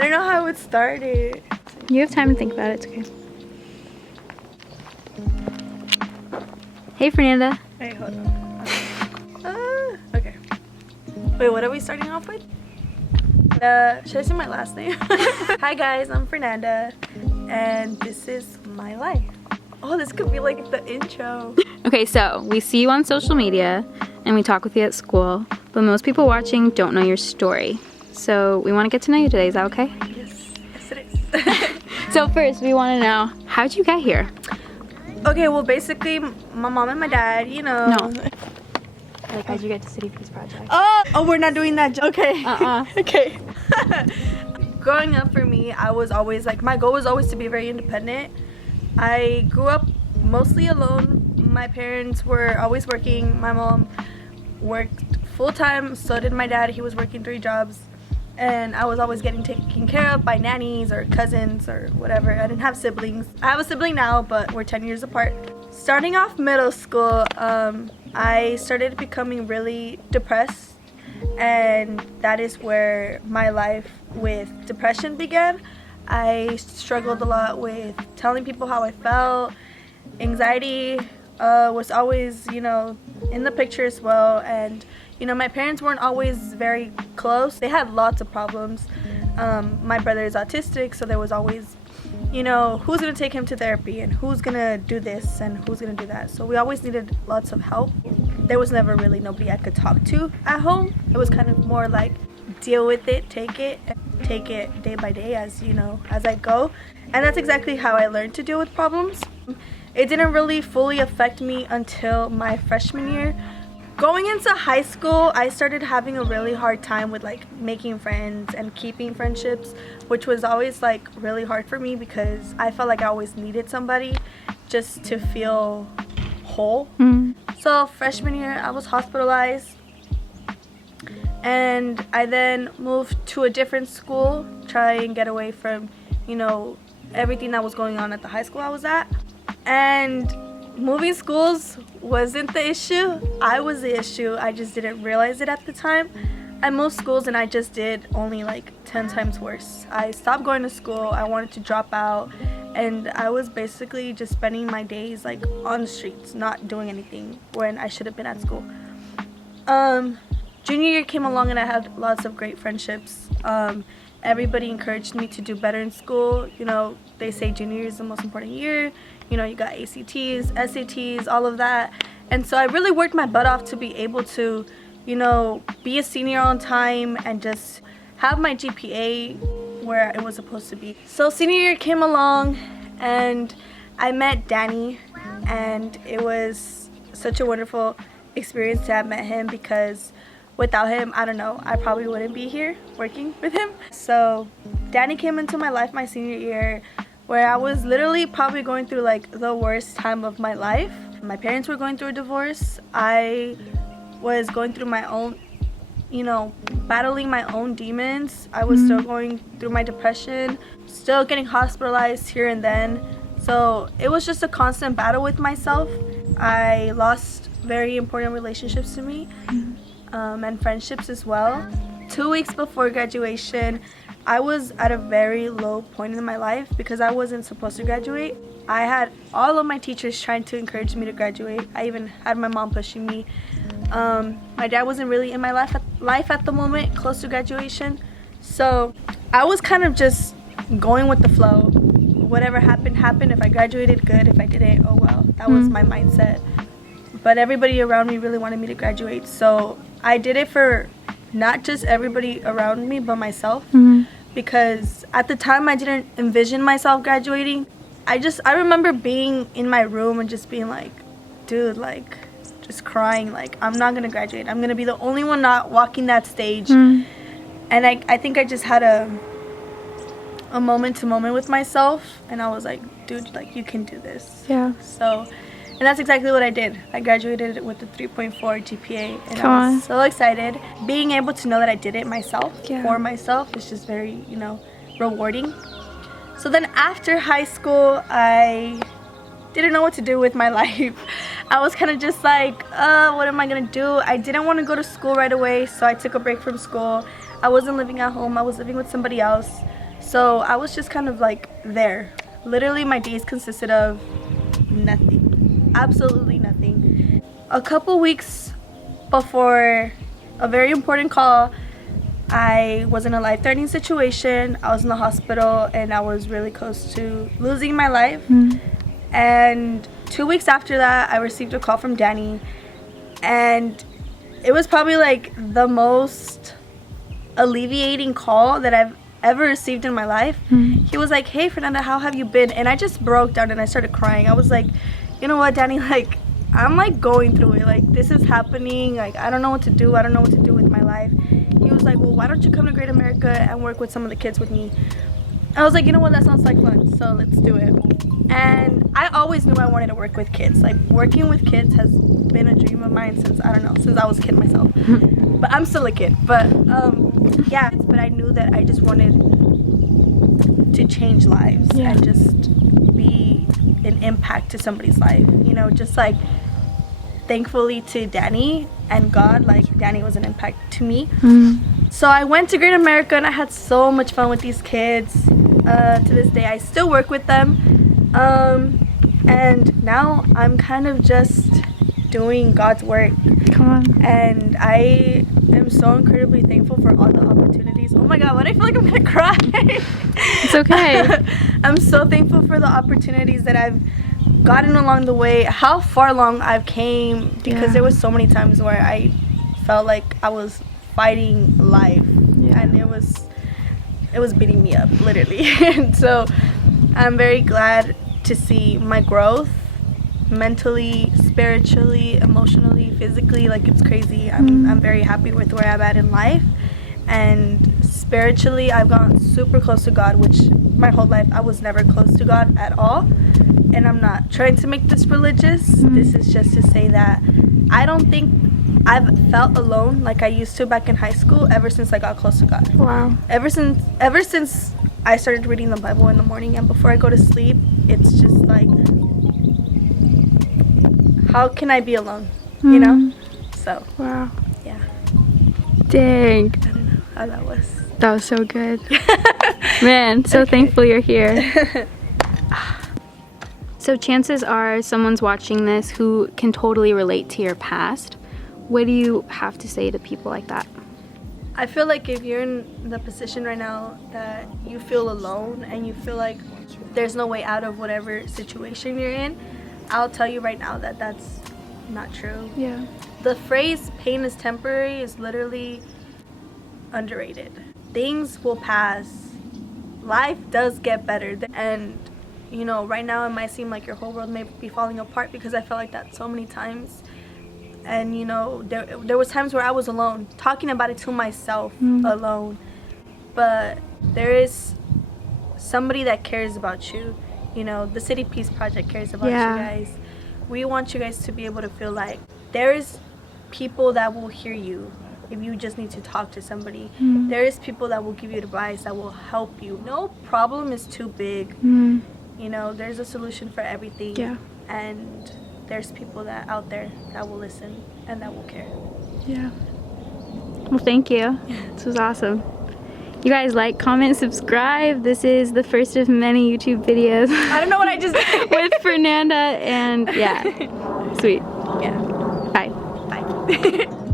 I don't know how I would start it. You have time to think about it. It's okay. Hey, Fernanda. Wait, hold on. Okay. Wait, what are we starting off with? Should I say my last name? Hi guys, I'm Fernanda, and this is my life. Oh, this could be like the intro. Okay, so we see you on social media and we talk with you at school, but most people watching don't know your story. So we want to get to know you today. Is that okay? Yes, yes it is. So first, we want to know, how'd you get here? Okay, well basically, my mom and my dad, you know. No. Like, how'd you get to City Peace Project? Oh, we're not doing that. Okay. Okay. Growing up for me, I was always like, my goal was always to be very independent. I grew up mostly alone. My parents were always working. My mom worked full-time, so did my dad. He was working 3 jobs. And I was always getting taken care of by nannies or cousins or whatever. I didn't have siblings. I have a sibling now, but we're 10 years apart. Starting off middle school, I started becoming really depressed, and that is where my life with depression began. I struggled a lot with telling people how I felt. Anxiety was always, you know, in the picture as well, and you know, my parents weren't always very close. They had lots of problems. My brother is autistic, so there was always, you know, who's gonna take him to therapy and who's gonna do this and who's gonna do that. So we always needed lots of help. There was never really nobody I could talk to at home. It was kind of more like deal with it, take it day by day as, you know, as I go. And that's exactly how I learned to deal with problems. It didn't really fully affect me until my freshman year. Going into high school, I started having a really hard time with like making friends and keeping friendships, which was always like really hard for me because I felt like I always needed somebody just to feel whole. So freshman year, I was hospitalized, and I then moved to a different school, try and get away from, you know, everything that was going on at the high school I was at. And moving schools wasn't the issue. I was the issue. I just didn't realize it at the time. I moved schools and I just did only like 10 times worse. I stopped going to school. I wanted to drop out, and I was basically just spending my days like on the streets, not doing anything when I should have been at school. Junior year came along and I had lots of great friendships. Everybody encouraged me to do better in school. You know, they say junior year is the most important year. You know, you got ACTs, SATs, all of that. And so I really worked my butt off to be able to, you know, be a senior on time and just have my GPA where it was supposed to be. So senior year came along and I met Danny, and it was such a wonderful experience to have met him because without him, I don't know, I probably wouldn't be here working with him. So Danny came into my life my senior year, where I was literally probably going through like the worst time of my life. My parents were going through a divorce. I was going through my own, you know, battling my own demons. I was still going through my depression, still getting hospitalized here and then. So it was just a constant battle with myself. I lost very important relationships to me, and friendships as well. 2 weeks before graduation, I was at a very low point in my life because I wasn't supposed to graduate. I had all of my teachers trying to encourage me to graduate. I even had my mom pushing me. My dad wasn't really in my life at the moment, close to graduation. So I was kind of just going with the flow. Whatever happened, happened. If I graduated, good. If I didn't, oh well. That was my mindset. But everybody around me really wanted me to graduate. So I did it for not just everybody around me, but myself. Because at the time I didn't envision myself graduating. I remember being in my room and just being like, dude, like, just crying, like, I'm not gonna graduate. I'm gonna be the only one not walking that stage. And I think I just had a moment to moment with myself, and I was like, dude, like, you can do this. Yeah. So, and that's exactly what I did. I graduated with a 3.4 GPA, and I was so excited. Being able to know that I did it myself, for myself, is just very, you know, rewarding. So then after high school, I didn't know what to do with my life. I was kind of just like, what am I gonna do? I didn't want to go to school right away, so I took a break from school. I wasn't living at home. I was living with somebody else. So I was just kind of like there. Literally my days consisted of nothing, absolutely nothing. A couple weeks before a very important call, I was in a life-threatening situation. I was in the hospital and I was really close to losing my life. And 2 weeks after that, I received a call from Danny, and it was probably like the most alleviating call that I've ever received in my life. He was like, "Hey Fernanda, how have you been?" And I just broke down and I started crying. I was like, "You know what, Danny, like I'm like going through it, like this is happening, like I don't know what to do, I don't know what to do with my life." He was like, "Well, why don't you come to Great America and work with some of the kids with me?" I was like, "You know what, that sounds like fun, so let's do it." And I always knew I wanted to work with kids. Like working with kids has been a dream of mine since, I don't know, since I was a kid myself. But I'm still a kid, but yeah, but I knew that I just wanted to change lives and just be an impact to somebody's life, you know, just like thankfully to Danny and God, like Danny was an impact to me. So I went to Great America and I had so much fun with these kids. To this day I still work with them, and now I'm kind of just doing God's work. Come on. And I am so incredibly thankful for all the opportunities. Oh my god, why do I feel like I'm gonna cry? It's okay. I'm so thankful for the opportunities that I've gotten along the way, how far along I've came, because there was so many times where I felt like I was fighting life and it was beating me up, literally. And so I'm very glad to see my growth mentally, spiritually, emotionally, physically. Like it's crazy. I'm very happy with where I'm at in life. And spiritually, I've gotten super close to God, which my whole life I was never close to God at all. And I'm not trying to make this religious. This is just to say that I don't think I've felt alone like I used to back in high school ever since I got close to God. Wow. Ever since I started reading the Bible in the morning and before I go to sleep, it's just like, how can I be alone? You know? So, wow. yeah. Dang. I don't know how that was. That was so good. Man, so thankful you're here. So chances are someone's watching this who can totally relate to your past. What do you have to say to people like that? I feel like if you're in the position right now that you feel alone and you feel like there's no way out of whatever situation you're in, I'll tell you right now that that's not true. Yeah. The phrase pain is temporary is literally underrated. Things will pass. Life does get better. And, you know, right now it might seem like your whole world may be falling apart, because I felt like that so many times. And, you know, there was times where I was alone, talking about it to myself alone. But there is somebody that cares about you. You know, the City Peace Project cares about you guys. We want you guys to be able to feel like there is people that will hear you if you just need to talk to somebody. There is people that will give you advice, that will help you. No problem is too big. You know, there's a solution for everything. Yeah. And there's people that out there that will listen and that will care. Yeah. Well, thank you. This was awesome. You guys like, comment, subscribe. This is the first of many YouTube videos. I don't know what I just did. With Fernanda, and yeah. Sweet. Yeah. Bye. Bye.